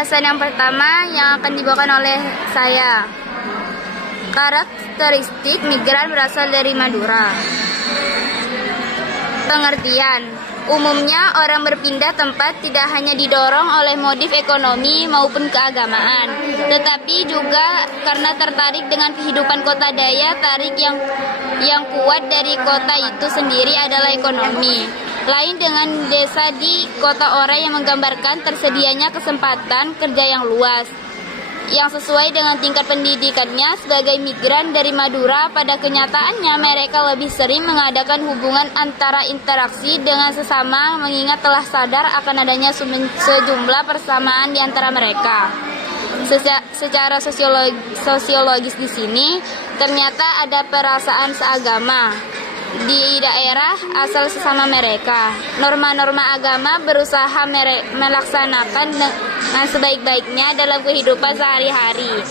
Pembahasan yang pertama yang akan dibawakan oleh saya. Karakteristik migran berasal dari Madura. Pengertian. Umumnya orang berpindah tempat tidak hanya didorong oleh motif ekonomi maupun keagamaan, tetapi juga karena tertarik dengan kehidupan kota. Daya tarik yang kuat dari kota itu sendiri adalah ekonomi. Lain dengan desa di kota orang yang menggambarkan tersedianya kesempatan kerja yang luas, yang sesuai dengan tingkat pendidikannya. Sebagai migran dari Madura, pada kenyataannya mereka lebih sering mengadakan hubungan antara interaksi dengan sesama, mengingat telah sadar akan adanya sejumlah persamaan di antara mereka. Secara sosiologis di sini ternyata ada perasaan seagama di daerah asal sesama mereka. Norma-norma agama berusaha melaksanakan dengan sebaik-baiknya dalam kehidupan sehari-hari.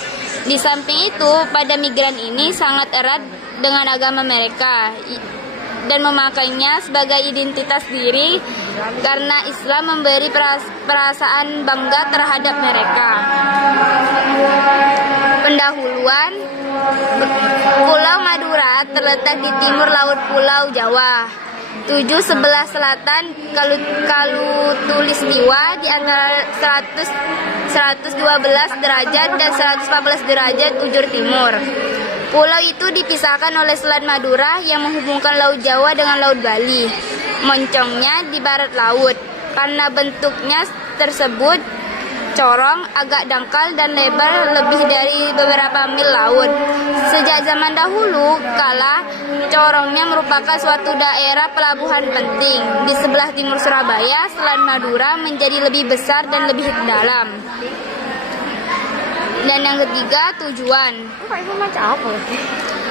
Di samping itu, pada migran ini sangat erat dengan agama mereka dan memakainya sebagai identitas diri karena Islam memberi perasaan bangga terhadap mereka. Pendahuluan. Pulau Madura terletak di timur laut Pulau Jawa, 7 sebelah selatan Khatulistiwa di antara 112 derajat dan 114 derajat ujur timur. Pulau itu dipisahkan oleh Selat Madura yang menghubungkan Laut Jawa dengan Laut Bali. Moncongnya di barat laut. Karena bentuknya tersebut corong, agak dangkal dan lebar lebih dari beberapa mil laut. Sejak zaman dahulu kala, corongnya merupakan suatu daerah pelabuhan penting. Di sebelah timur Surabaya, Selat Madura menjadi lebih besar dan lebih dalam. Dan yang ketiga, tujuan.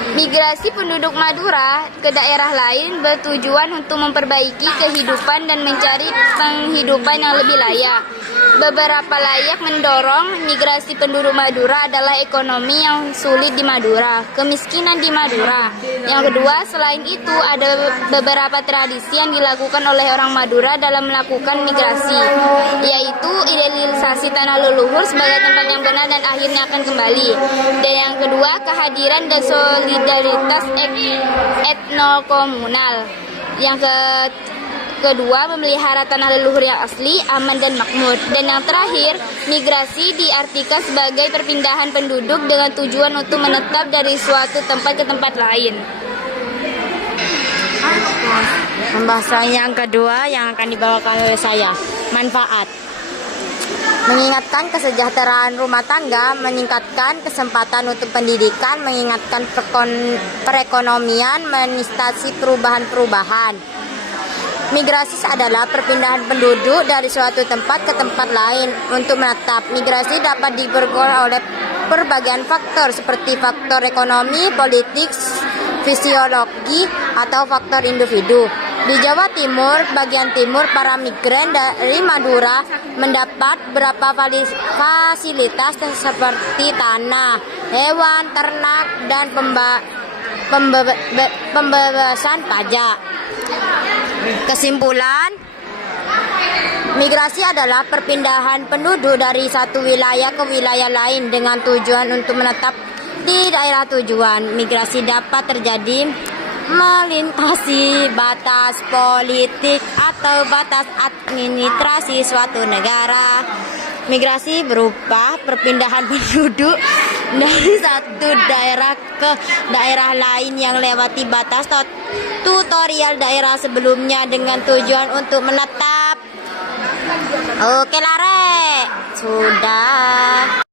Migrasi penduduk Madura ke daerah lain bertujuan untuk memperbaiki kehidupan dan mencari penghidupan yang lebih layak. Beberapa layak mendorong migrasi penduduk Madura adalah ekonomi yang sulit di Madura, kemiskinan di Madura. Yang kedua, selain itu ada beberapa tradisi yang dilakukan oleh orang Madura dalam melakukan migrasi, yaitu idealisasi tanah leluhur sebagai tempat yang benar dan akhirnya akan kembali. Dan yang kedua, kehadiran dan solidaritas etnokomunal. Yang kedua, memelihara tanah leluhur yang asli, aman dan makmur. Dan yang terakhir, migrasi diartikan sebagai perpindahan penduduk dengan tujuan untuk menetap dari suatu tempat ke tempat lain. Pembahasan yang kedua yang akan dibawakan oleh saya, manfaat. Mengingatkan kesejahteraan rumah tangga, meningkatkan kesempatan untuk pendidikan, mengingatkan perekonomian, mengatasi perubahan-perubahan. Migrasi adalah perpindahan penduduk dari suatu tempat ke tempat lain untuk menetap. Migrasi dapat diperkuat oleh berbagai faktor seperti faktor ekonomi, politik, fisiologi, atau faktor individu. Di Jawa Timur, bagian timur, para migran dari Madura mendapat beberapa fasilitas seperti tanah, hewan, ternak, dan pembebasan pajak. Kesimpulan, migrasi adalah perpindahan penduduk dari satu wilayah ke wilayah lain dengan tujuan untuk menetap di daerah tujuan. Migrasi dapat terjadi melintasi batas politik atau batas administrasi suatu negara. Migrasi berupa perpindahan penduduk dari satu daerah ke daerah lain yang lewati batas tutorial daerah sebelumnya dengan tujuan untuk menetap. Oke, Lare. Sudah.